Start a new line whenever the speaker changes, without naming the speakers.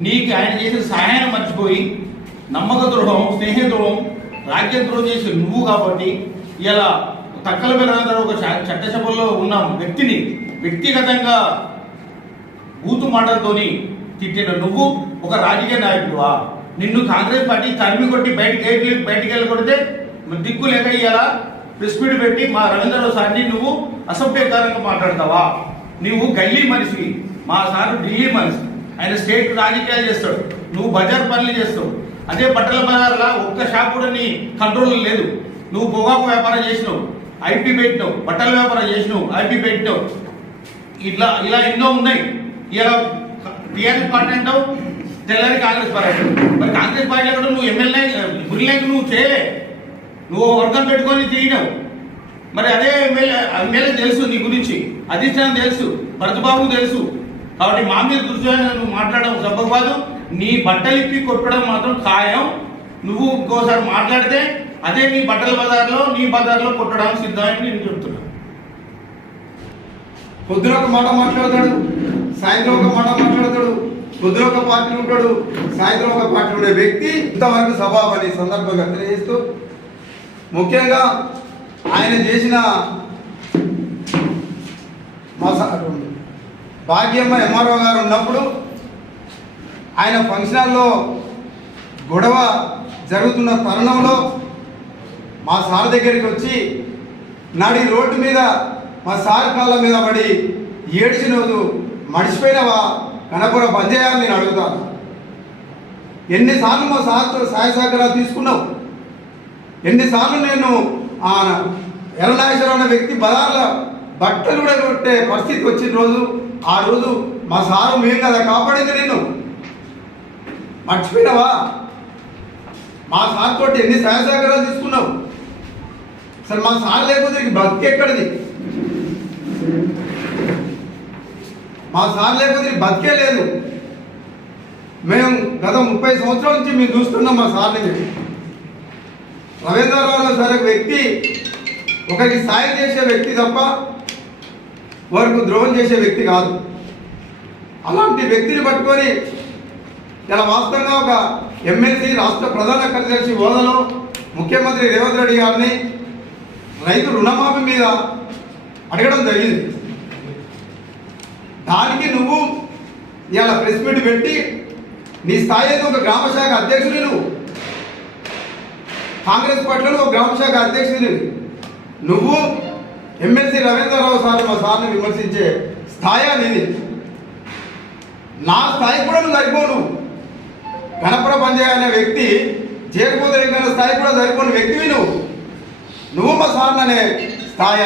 నీకు ఆయన చేసిన సహాయాన్ని మర్చిపోయి నమ్మక ద్రోహం స్నేహద్రోహం రాజ్య ద్రోహం చేసి నువ్వు కాబట్టి ఇలా తక్కల పిల్లలందరూ ఒక చ- చట్టసభల్లో ఉన్న వ్యక్తిని వ్యక్తిగతంగా బూతు మాటలతోని తిట్టిన నువ్వు ఒక రాజకీయ నాయకుడువా? నిన్ను కాంగ్రెస్ పార్టీ తరిమి కొట్టి బయట గేట్లు బయటికి వెళ్ళి కొడితే దిక్కు లేక ఇలా ప్రెస్ మీట్ పెట్టి మా రవీంద్రరావు సార్ని నువ్వు అసభ్యకరంగా మాట్లాడతావా? నువ్వు గల్లీ మనిషివి మా సార్ ఢిల్లీ మనిషి. ఆయన స్టేట్ రాజకీయాలు చేస్తాడు. నువ్వు బజార్ పనులు చేస్తావు. అదే బట్టల బజార్లో ఒక్క షాప్ కూడా నీ కంట్రోల్ లేదు. నువ్వు పొగాకు వ్యాపారం చేసినావు. ఐపీ పెట్టినావు. బట్టల వ్యాపారం చేసినావు. ఐపీ పెట్టినావు. ఇట్లా ఇలా ఎన్నో ఉన్నాయి. ఇలా టీఆర్ఎస్ పార్టీ అంటావు తెల్లారి కాంగ్రెస్ పార్టీ మరి కాంగ్రెస్ పార్టీ కూడా నువ్వు ఎమ్మెల్యే గురిలేక నువ్వు చేయలే. నువ్వు వర్గం పెట్టుకొని తిరిగినావు. మరి అదే ఎమ్మెల్యే ఎమ్మెల్యే తెలుసు నీ గురించి. అధిష్టానం తెలుసు. భరతబాబు తెలుసు. కాబట్టి మా మీద దృష్టి నువ్వు మాట్లాడడం సబ్బు కాదు. నీ బట్టలు ఇప్పి కొట్టడం మాత్రం ఖాయం. నువ్వు ఇంకోసారి మాట్లాడితే అదే నీ బట్టల బజార్లో నీ బజార్లో కొట్టడానికి సిద్ధమని నేను చెప్తున్నా.
పొద్దున ఒక మాట మాట్లాడతాడు సాయంత్రం ఒక మాట మాట్లాడతాడు పొద్దున ఒక పార్టీ ఉంటాడు సాయంత్రం ఒక పార్టీ ఉండే వ్యక్తి ఇంతవరకు సభాపతి సందర్భంగా తెలియజేస్తూ ముఖ్యంగా ఆయన చేసిన మా భాగ్యమ్మ ఎంఆర్ఓ గారు ఉన్నప్పుడు ఆయన ఫంక్షన్ హాల్లో గొడవ జరుగుతున్న తరుణంలో మా సార్ దగ్గరికి వచ్చి నాడి రోడ్డు మీద మా సార్ కాళ్ళ మీద పడి ఏడిచిన రోజు మడిచిపోయినవా కనపుర బంద్ చేయాలని నేను అడుగుతాను. ఎన్నిసార్లు మా సార్తో సహాయ సహకారాలు తీసుకున్నావు ఎన్నిసార్లు నేను ఆ ఎర్రనాగేశ్వరం అనే వ్యక్తి బజార్ల బట్టలు కూడా కొట్టే పరిస్థితి వచ్చిన రోజు ఆ రోజు మా సారు మేము కదా కాపాడింది నిన్ను. మర్చిపోయినావా? మా సార్ తోటి ఎన్ని సహాయ తీసుకున్నావు? సరే మా సార్ లేకపోతే నీకు బతికెక్కడిది మా సార్ లేకపోతే నీకు బతికే లేదు. మేము గత ముప్పై సంవత్సరాల నుంచి మేము చూస్తున్నాం మా సార్ని. రవీంద్రరావు సార్ ఒక వ్యక్తి ఒకరికి సాయం చేసే వ్యక్తి తప్ప వరకు ద్రోహం చేసే వ్యక్తి కాదు. అలాంటి వ్యక్తిని పట్టుకొని ఇలా వాస్తవంగా ఒక ఎమ్మెల్సీ రాష్ట్ర ప్రధాన కార్యదర్శి హోదాలో ముఖ్యమంత్రి రేవంత్ రెడ్డి గారిని రైతు రుణమాఫీ మీద అడగడం జరిగింది. దానికి నువ్వు ఇలా ప్రెస్ మీట్ పెట్టి నీ స్థాయి అయితే ఒక గ్రామ శాఖ అధ్యక్షుడు నువ్వు. కాంగ్రెస్ పార్టీలో ఒక గ్రామ శాఖ అధ్యక్షుడు నువ్వు ఎమ్మెల్సీ రవీంద్రరావు సార్ మా సార్ని విమర్శించే స్థాయి అనేది. నా స్థాయి కూడా నువ్వు సరిపోను. నువ్వు గణపుర పంజయ్ అనే వ్యక్తి చేరిపోతే స్థాయి కూడా సరిపోని వ్యక్తివి నువ్వు నువ్వు మా సార్ అనే స్థాయి?